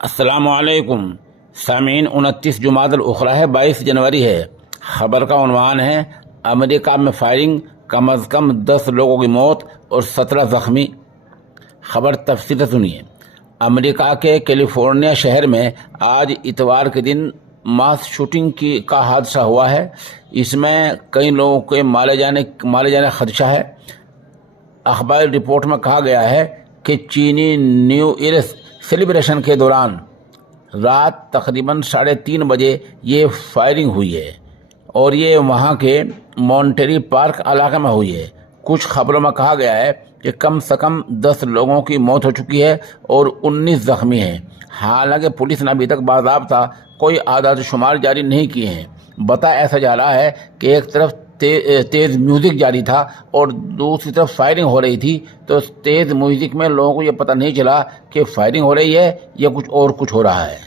السلام علیکم سامعین، 29 جمادی الاخری ہے، 22 جنوری ہے۔ خبر کا عنوان ہے امریکہ میں فائرنگ، کم از کم 10 لوگوں کی موت اور 17 زخمی۔ خبر تفصیل سے سنیے۔ امریکہ کے کیلیفورنیا شہر میں آج اتوار کے دن ماس شوٹنگ کا حادثہ ہوا ہے۔ اس میں کئی لوگوں کے مارے جانے کا خدشہ ہے۔ اخباری رپورٹ میں کہا گیا ہے کہ چینی نیو ایئر سیلیبریشن کے دوران رات تقریباً 3:30 بجے یہ فائرنگ ہوئی ہے اور یہ وہاں کے مونٹری پارک علاقے میں ہوئی ہے۔ کچھ خبروں میں کہا گیا ہے کہ کم سے کم 10 لوگوں کی موت ہو چکی ہے اور 19 زخمی ہیں۔ حالانکہ پولیس نے ابھی تک باضابطہ کوئی اعداد و شمار جاری نہیں کیے ہیں۔ بتایا ایسا جا رہا ہے کہ ایک طرف تیز میوزک جاری تھا اور دوسری طرف فائرنگ ہو رہی تھی، تو تیز میوزک میں لوگوں کو یہ پتہ نہیں چلا کہ فائرنگ ہو رہی ہے یا کچھ ہو رہا ہے۔